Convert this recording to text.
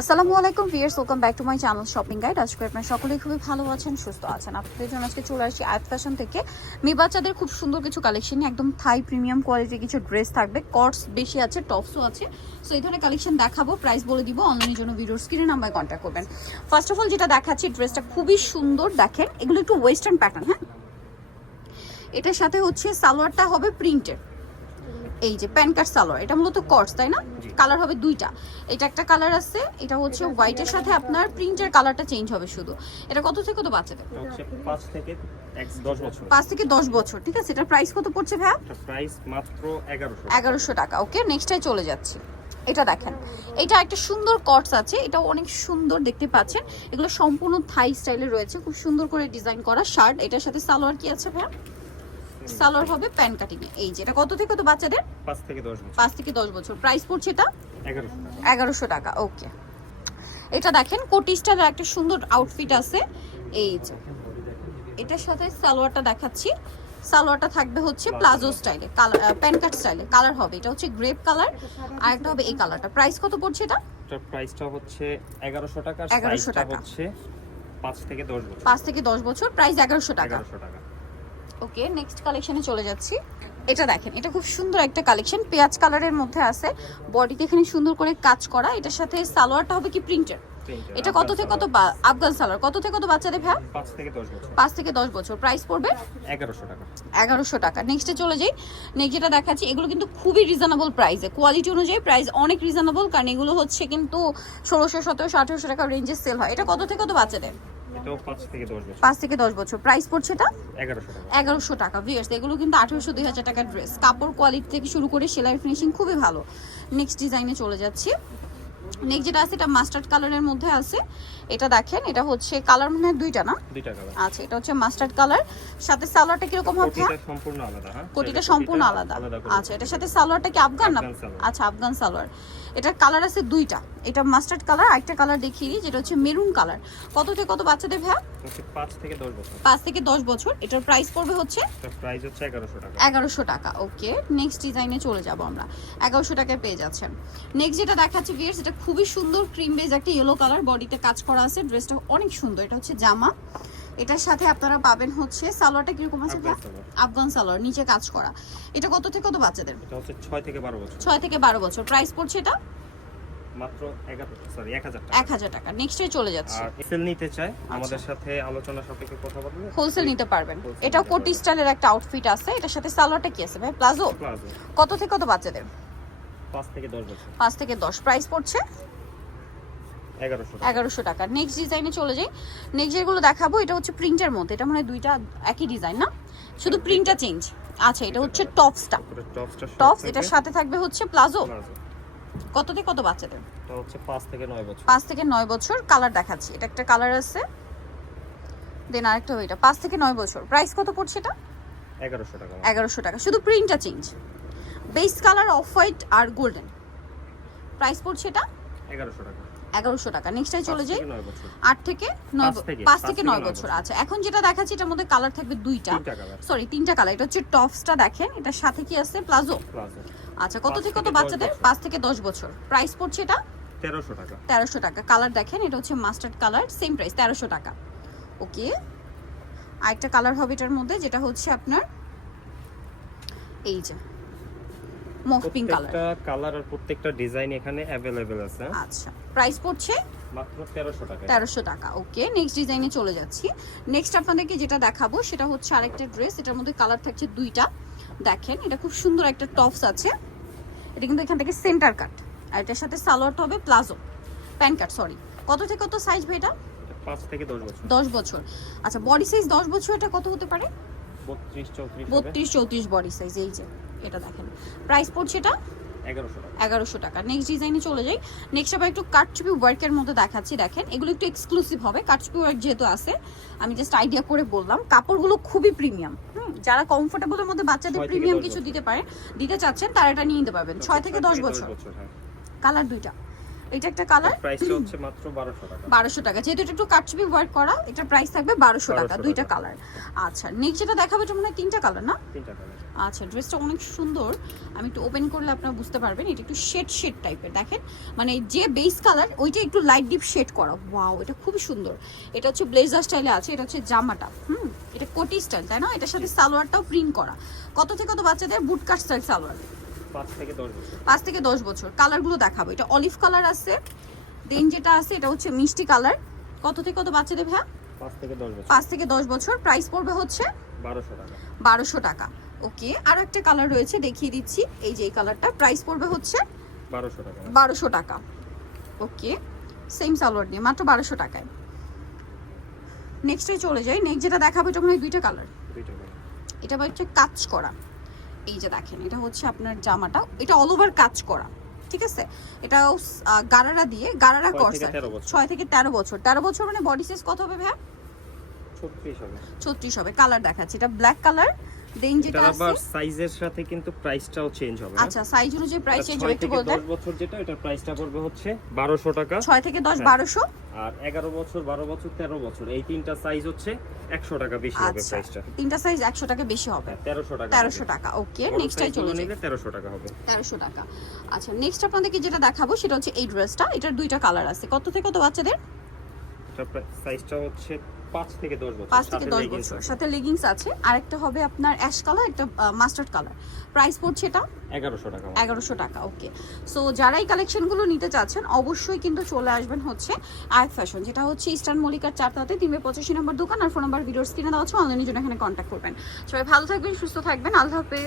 আসসালামু আলাইকুম viewers welcome back to my channel shopping guide আজকে আপনারা সকলেই খুবই ভালো আছেন, সুস্থ আছেন। আপনাদের জন্য আজকে চলে আসছি আয়াত ফ্যাশন থেকে। মেয়ে বাচ্চাদের খুব সুন্দর কিছু কালেকশন একদম থাই প্রিমিয়াম কোয়ালিটির কিছু ড্রেস থাকবে। কটস বেশি আছে টপসও আছে। সো এই ধরনের কালেকশন দেখাবো প্রাইস বলে দিব অনলাইনের জন্য ভিডিওর স্ক্রিনে নাম্বারে কন্ট্যাক্ট করবেন। ফার্স্ট অফ অল যেটা দেখাচ্ছি ড্রেসটা খুবই সুন্দর, দেখেন। এগুলো একটু ওয়েস্টার্ন প্যাটার্ন হ্যাঁ? এটার সাথে হচ্ছে সালোয়ারটা হবে প্রিন্টের এই যে প্যান কার্ড সালোয়ার এটা মূলত কটস তাই না? কালার হবে দুইটা। এটা একটা কালার আছে এটা হচ্ছে হোয়াইটের সাথে আপনার প্রিন্টের কালারটা চেঞ্জ হবে শুধু। এটা কত থেকে কত বাচ্চাদের? পাঁচ থেকে পাঁচ থেকে দশ বছর ঠিক আছে? এটার প্রাইস কত পড়ছে ভাইয়া? প্রাইস মাত্র এগারোশো। এগারোশো টাকা ওকে? নেক্সটে চলে যাচ্ছি। এটা দেখেন এটা একটা সুন্দর কটস আছে এটা অনেক সুন্দর দেখতে পাচ্ছেন। এগুলো সম্পূর্ণ থাই স্টাইলে রয়েছে খুব সুন্দর করে ডিজাইন করা শার্ট এটার সাথে সালোয়ার কি আছে ভাইয়া? সালোয়ার হবে প্যান কাটিং এই যে এটা কত থেকে কত বাচ্চাদের? পাঁচ থেকে দশ বছর। পাঁচ থেকে দশ বছর। প্রাইস পড়ছে এটা? এগারোশো টাকা। এগারোশো টাকা ওকে এটা দেখেন কোটি স্টাইলের একটা সুন্দর আউটফিট আছে। এই যে এটার সাথে সালোয়ারটা দেখাচ্ছি। সালোয়ারটা থাকবে হচ্ছে প্লাজো স্টাইলে কালার প্যান কাট স্টাইলে। কালার হবে এটা হচ্ছে গ্রেপ কালার আর একটা হবে এই কালারটা। প্রাইস কত পড়ছে এটা? প্রাইসটা হচ্ছে এগারোশো টাকা 1100 সাইজটা টাকা। হচ্ছে পাঁচ থেকে দশ বছর। পাঁচ থেকে দশ বছর প্রাইস এগারোশো টাকা। এগারোশো টাকা। ওকে নেক্সট কালেকশনে চলে যাচ্ছি। এটা দেখেন এটা খুব সুন্দর একটা কালেকশন পেঁয়াজ কালারের মধ্যে আছে। বডিতে এখানে সুন্দর করে কাজ করা। এটার সাথে সালোয়ারটা হবে কি প্রিন্টের এটা কত থেকে কত আফগান সালোয়ার? কত থেকে কত বাচ্চাদের ভ্যা পাঁচ থেকে দশ বছর। পাঁচ থেকে দশ বছর। প্রাইস পড়বে? এগারোশো টাকা। এগারোশো টাকা। নেক্সটে চলে যাই। নেক্সট যেটা দেখাচ্ছি এগুলো কিন্তু খুবই রিজনেবল প্রাইসে কোয়ালিটি অনুযায়ী প্রাইস অনেক রিজনেবল কারণ এগুলো হচ্ছে কিন্তু ষোলোশো সতেরোশো আঠেরোশো টাকা রেঞ্জে সেল হয়। এটা কত থেকে কত বাচ্চাদের? পাঁচ থেকে দশ বছর। প্রাইস পড়ছে এটা? এগারোশো টাকা। ভিয়ার্স এগুলো কিন্তু আঠেরোশো দুই হাজার টাকার ড্রেস কাপড় কোয়ালিটি থেকে শুরু করে সেলাই ফিনিশিং খুবই ভালো। নেক্সট ডিজাইনে চলে যাচ্ছি। নেক্সট যেটা আছে এটা মাস্টার্ড কালারের মধ্যে আছে। এটা দেখেন এটা হচ্ছে কালার মানে দুইটা না? দুইটা কালার আচ্ছা এটা হচ্ছে মাস্টার্ড কালার সাথে সালোয়ারটা কীরকম হবে কোটিটা সম্পূর্ণ আলাদা হ্যাঁ? কোটিটা সম্পূর্ণ আলাদা। আলাদা আচ্ছা এটার সাথে সালোয়ারটা কি আফগান না? আচ্ছা আফগান সালোয়ার। এটার কালার আছে দুইটা। এটা মাস্টার্ড কালার আরেকটা কালার দেখিয়ে দিই যেটা হচ্ছে মেরুন কালার কত থেকে কত বাচ্চাদের ভ্যা পাঁচ থেকে দশ বছর। পাঁচ থেকে দশ বছর। এটার প্রাইস পড়বে হচ্ছে প্রাইস হচ্ছে এগারোশো টাকা। এগারোশো টাকা। ওকে নেক্সট ডিজাইনে চলে যাব আমরা। এগারোশো টাকায় পেয়ে যাচ্ছেন। নেক্সট যেটা দেখাচ্ছি ভিয়ার্স এটা খুবই সুন্দর ক্রিম বেজ একটা ইয়েলো কালার বডিতে কাজ করা আছে। ড্রেসটা অনেক সুন্দর। এটা হচ্ছে জামা। এটার সাথে আপনারা পাবেন হচ্ছে সালোয়ারটা কীরকম আছে আফগান সালোয়ার। নিচে কাজ করা। এটা কত থেকে কত বাচ্চাদের? এটা হচ্ছে ছয় থেকে বারো বছর। ছয় থেকে বারো বছর। প্রাইস পড়ছে এটা? মাত্র এগারো সরি এক হাজার টাকা। এক হাজার টাকা। নেক্সটে চলে যাচ্ছে। আর সেল নিতে চায় আমাদের সাথে আলোচনা সাপেক্ষে কথা বললে হোলসেল নিতে পারবেন। এটাও কোটি স্টাইলের একটা আউটফিট আছে। এটার সাথে সালোয়ারটা কি আছে ভাই? প্লাজো কত থেকে কত বাচ্চাদের? পাঁচ থেকে দশ বছর। পাঁচ থেকে দশ। প্রাইস পড়ছে? এগারোশো টাকা। নেক্সট ডিজাইনে চলে যাই। নেক্সট যেগুলো দেখাবো এটা হচ্ছে প্রিন্টের মধ্যে। এটা মানে দুইটা একই ডিজাইন না? শুধু প্রিন্টটা চেঞ্জ আচ্ছা এটা হচ্ছে টপসটা টপস এটার সাথে থাকবে হচ্ছে প্লাজো কত থেকে কত বাচ্চাদের? হচ্ছে পাঁচ থেকে নয় বছর। পাঁচ থেকে নয় বছর কালার দেখাচ্ছি। এটা একটা কালার আছে। দেন আরেকটা এটা। পাঁচ থেকে নয় বছর। প্রাইস কত পড়ছে এটা? এগারোশো টাকা। এগারোশো টাকা। শুধু প্রিন্টটা change base colour off white আর গোল্ডেন প্রাইস পড়ছে এটা? এগারোশো টাকা। এগারোশো টাকা। নেক্সট নেক্সটে চলে যাই আট থেকে নয় পাঁচ থেকে, নয় বছর। আচ্ছা। এখন যেটা দেখাচ্ছি এটার মধ্যে কালার থাকবে দুইটা। সরি তিনটা কালার এটা হচ্ছে টপসটা দেখেন। এটার সাথে কি আছে? প্লাজো প্লাজো আচ্ছা কত থেকে কত বাচ্চাদের? পাঁচ থেকে দশ বছর। প্রাইস পড়ছে এটা? তেরোশো টাকা। তেরোশো টাকা। কালার দেখেন এটা হচ্ছে মাস্টার্ড কালার সেম প্রাইস তেরোশো টাকা। ওকে আরেকটা কালার হবে এটার মধ্যে যেটা হচ্ছে আপনার এই যে মফ পিঙ্ক কালার প্রত্যেকটা কালার আর প্রত্যেকটা ডিজাইন এখানে অ্যাভেলেবেল আছে। আচ্ছা প্রাইস পড়ছে? মাত্র তেরোশো টাকা তেরোশো টাকা ওকে নেক্সট ডিজাইনে চলে যাচ্ছি। নেক্সট আপনাদেরকে যেটা দেখাবো সেটা হচ্ছে আরেকটা ড্রেস এটার মধ্যে কালার থাকছে দুইটা। দেখেন এটা খুব সুন্দর একটা টপস আছে। এটা কিন্তু এখান থেকে সেন্টার কাট আর এটার সাথে সালোয়ারটা হবে প্লাজো। প্যান কাট সরি কত থেকে কত সাইজ ভাই এটা? এটা থেকে দশ বছর। দশ বছর। আচ্ছা বডি সাইজ দশ বছর এটা কত হতে পারে? বত্রিশ চৌত্রিশ হবে। বত্রিশ চৌত্রিশ বডি সাইজ এই যে। এটা দেখেন। প্রাইস পড়ছে এটা এগারোশো টাকা। নেক্সট ডিজাইনে চলে যাই। নেক্সট আবার একটু কাটচুপি ওয়ার্কের মধ্যে দেখাচ্ছি। দেখেন এগুলো একটু এক্সক্লুসিভ হবে। কাটচুপি ওয়ার্ক যেহেতু আছে আমি জাস্ট আইডিয়া করে বললাম। কাপড়গুলো খুবই প্রিমিয়াম হুম? যারা কমফোর্টেবলের মধ্যে বাচ্চাদের প্রিমিয়াম কিছু দিতে পারেন দিতে চাচ্ছেন তারা এটা নিয়ে নিতে পারবেন। ছয় থেকে দশ বছর। হ্যাঁ। কালার দুইটা। এটা একটা কালার? প্রাইসটা হচ্ছে মাত্র বারোশো টাকা। যেহেতু এটা একটু কাটছবি ওয়ার্ক করা এটা প্রাইস থাকবে টাকা দুইটা কালার। আচ্ছা নেক্সট যেটা দেখাবো এটা মনে হয় তিনটা কালার না? তিনটা কালার। আচ্ছা ড্রেসটা অনেক সুন্দর। আমি একটু ওপেন করলে আপনারা বুঝতে পারবেন এটা একটু শেড শেড টাইপের দেখেন মানে যে বেস কালার ওইটা একটু লাইট ডিপ শেড করা। ওয়াও এটা খুবই সুন্দর। এটা হচ্ছে ব্লেজার স্টাইলে আছে এটা হচ্ছে জামাটা হুম? এটা কোটি স্টাইল তাই না? এটার সাথে সালোয়ারটাও প্রিন্ট করা। কত থেকে কত বাচ্চাদের বুট কাট স্টাইল সালোয়ার? পাঁচ থেকে দশ বছর। কালারগুলো দেখাবো। এটা অলিভ কালার আছে দেন যেটা আছে এটা হচ্ছে মিষ্টি কালার কত থেকে কত বাচ্চাদের ভাইয়া? পাঁচ থেকে দশ বছর। প্রাইস পড়বে হচ্ছে বারোশো টাকা। ওকে আর একটা কালার রয়েছে দেখিয়ে দিচ্ছি। এই যে এই কালারটা প্রাইস পড়বে হচ্ছে বারোশো টাকা। ওকে সেম সালোয়ার দিয়ে মাত্র বারোশো টাকায়। নেক্সটে চলে যাই। নেক্সট যেটা দেখাবো এটা মনে হয় দুইটা কালার দুইটা কালার এটা হচ্ছে কাজ করা এই যে দেখেন এটা হচ্ছে আপনার জামাটা। এটা অল ওভার কাজ করা ঠিক আছে? এটা গারারা দিয়ে গারারা করছে ছয় থেকে তেরো বছর। তেরো বছর মানে বডি সাইজ কত হবে ভাই ছত্রিশ হবে। কালার দেখাচ্ছে। এটা ব্ল্যাক কালার দেন যেটা চেঞ্জ হবে আচ্ছা সাইজ অনুযায়ী প্রাইস চেঞ্জ যেটা টাকা। থেকে দশ বারোশো। আর এগারো বছর বারো বছর তেরো বছর। এই তিনটা সাইজ হচ্ছে একশো টাকা বেশি হবে আচ্ছা প্রাইসটা তিনটা সাইজ একশো টাকা বেশি হবে। তেরোশো টাকা তেরোশো টাকা ওকে নেক্সট চলে যাই। তেরোশো টাকা হবে। তেরোশো টাকা। আচ্ছা নেক্সট আপনাদেরকে যেটা দেখাবো সেটা হচ্ছে এই ড্রেসটা এটার দুইটা কালার আছে। কত থেকে কত বাচ্চাদের? সাইজটা হচ্ছে পাঁচ থেকে দশ বছর পাঁচ থেকে সাথে দশ বছর। সাথে লেগিংস আছে। আর একটা হবে আপনার অ্যাশ কালার একটা মাস্টার্ড কালার প্রাইস পড়ছে এটা? এগারোশো টাকা এগারোশো টাকা ওকে সো যারা এই কালেকশনগুলো নিতে চাচ্ছেন অবশ্যই কিন্তু চলে আসবেন হচ্ছে আয়াত ফ্যাশন যেটা হচ্ছে ইস্টার্ন মল্লিকার চারটাতে তিনবে পঁচাশি নম্বর দোকান আর ফোন নাম্বার ভিডিওর স্ক্রিনে দেওয়া আছে অনলাইনের জন্য এখানে কন্ট্যাক্ট করবেন। সবাই ভালো থাকবেন সুস্থ থাকবেন আল্লাহ হাফেজ।